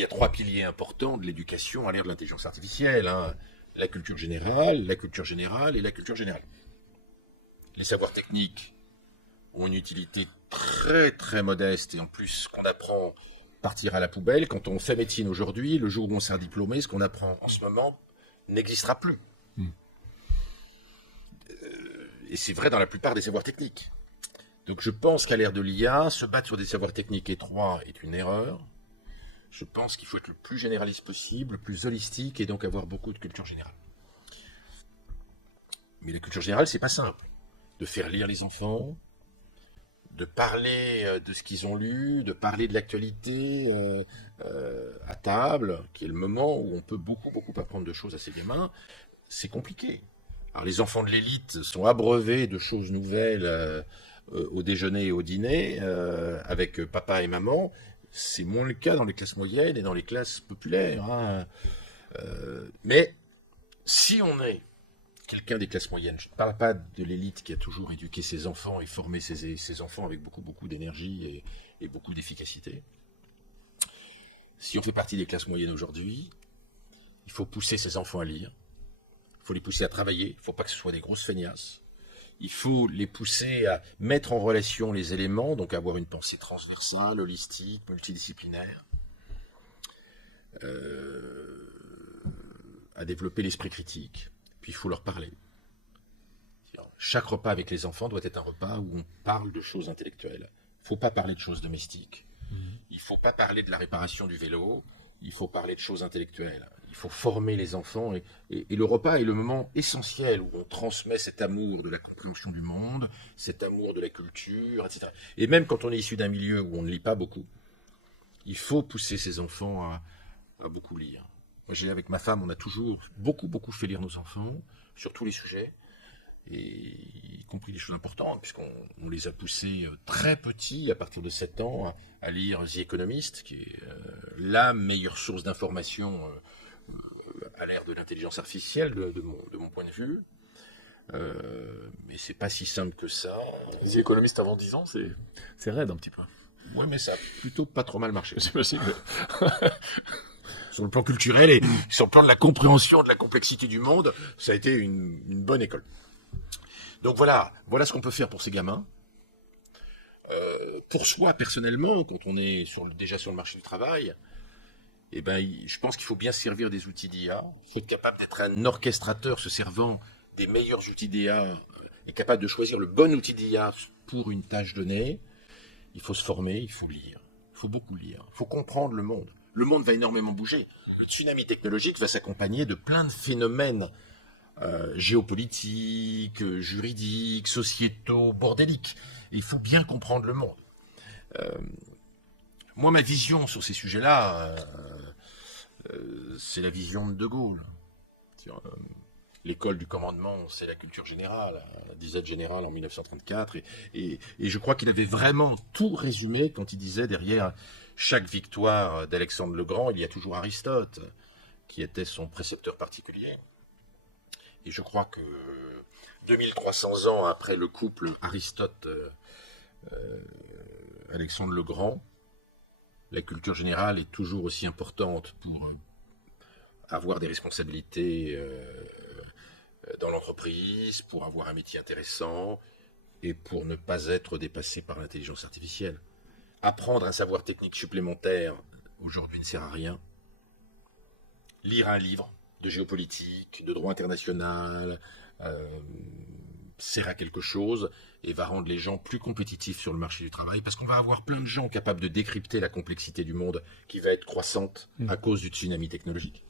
il y a 3 piliers importants de l'éducation à l'ère de l'intelligence artificielle, hein. La culture générale, la culture générale et la culture générale. Les savoirs techniques ont une utilité très très modeste et en plus, ce qu'on apprend partira à la poubelle. Quand on fait médecine aujourd'hui, le jour où on sera diplômé, ce qu'on apprend en ce moment n'existera plus. Et c'est vrai dans la plupart des savoirs techniques. Donc je pense qu'à l'ère de l'IA, se battre sur des savoirs techniques étroits est une erreur. Je pense qu'il faut être le plus généraliste possible, le plus holistique et donc avoir beaucoup de culture générale. Mais la culture générale, c'est pas simple. De faire lire les enfants, de parler de ce qu'ils ont lu, de parler de l'actualité à table, qui est le moment où on peut beaucoup apprendre de choses à ces gamins, c'est compliqué. Alors les enfants de l'élite sont abreuvés de choses nouvelles au déjeuner et au dîner avec papa et maman. C'est moins le cas dans les classes moyennes et dans les classes populaires, hein. Mais si on est quelqu'un des classes moyennes, je ne parle pas de l'élite qui a toujours éduqué ses enfants et formé ses enfants avec beaucoup d'énergie et beaucoup d'efficacité. Si on fait partie des classes moyennes aujourd'hui, il faut pousser ses enfants à lire, il faut les pousser à travailler, il ne faut pas que ce soit des grosses feignasses. Il faut les pousser à mettre en relation les éléments, donc avoir une pensée transversale, holistique, multidisciplinaire, à développer l'esprit critique. Puis il faut leur parler. Chaque repas avec les enfants doit être un repas où on parle de choses intellectuelles. Il ne faut pas parler de choses domestiques. Il ne faut pas parler de la réparation du vélo. Il faut parler de choses intellectuelles. Il faut former les enfants. Et le repas est le moment essentiel où on transmet cet amour de la compréhension du monde, cet amour de la culture, etc. Et même quand on est issu d'un milieu où on ne lit pas beaucoup, il faut pousser ses enfants à beaucoup lire. Moi, avec ma femme, on a toujours beaucoup fait lire nos enfants sur tous les sujets, et y compris les choses importantes, puisqu'on les a poussés très petits, à partir de 7 ans, à lire The Economist, qui est la meilleure source d'information à l'ère de l'intelligence artificielle, de mon point de vue. Mais c'est pas si simple que ça. The Economist avant 10 ans, c'est raide un petit peu. Ouais, mais ça a plutôt pas trop mal marché. J'imagine. Sur le plan culturel et sur le plan de la compréhension de la complexité du monde, ça a été une bonne école. Donc voilà ce qu'on peut faire pour ces gamins. Pour soi, personnellement, quand on est déjà sur le marché du travail, je pense qu'il faut bien servir des outils d'IA. Il faut être capable d'être un orchestrateur se servant des meilleurs outils d'IA et capable de choisir le bon outil d'IA pour une tâche donnée. Il faut se former, il faut lire. Il faut beaucoup lire. Il faut comprendre le monde. Le monde va énormément bouger. Le tsunami technologique va s'accompagner de plein de phénomènes géopolitiques, juridiques, sociétaux, bordéliques. Et il faut bien comprendre le monde. Moi, ma vision sur ces sujets-là, c'est la vision de De Gaulle. L'école du commandement, c'est la culture générale, disait le général en 1934. Et je crois qu'il avait vraiment tout résumé quand il disait derrière chaque victoire d'Alexandre le Grand, il y a toujours Aristote, qui était son précepteur particulier. Et je crois que 2300 ans après le couple Aristote-Alexandre le Grand, la culture générale est toujours aussi importante pour avoir des responsabilités dans l'entreprise, pour avoir un métier intéressant et pour ne pas être dépassé par l'intelligence artificielle. Apprendre un savoir technique supplémentaire aujourd'hui ne sert à rien. Lire un livre de géopolitique, de droit international, sert à quelque chose et va rendre les gens plus compétitifs sur le marché du travail, parce qu'on va avoir plein de gens capables de décrypter la complexité du monde qui va être croissante à cause du tsunami technologique.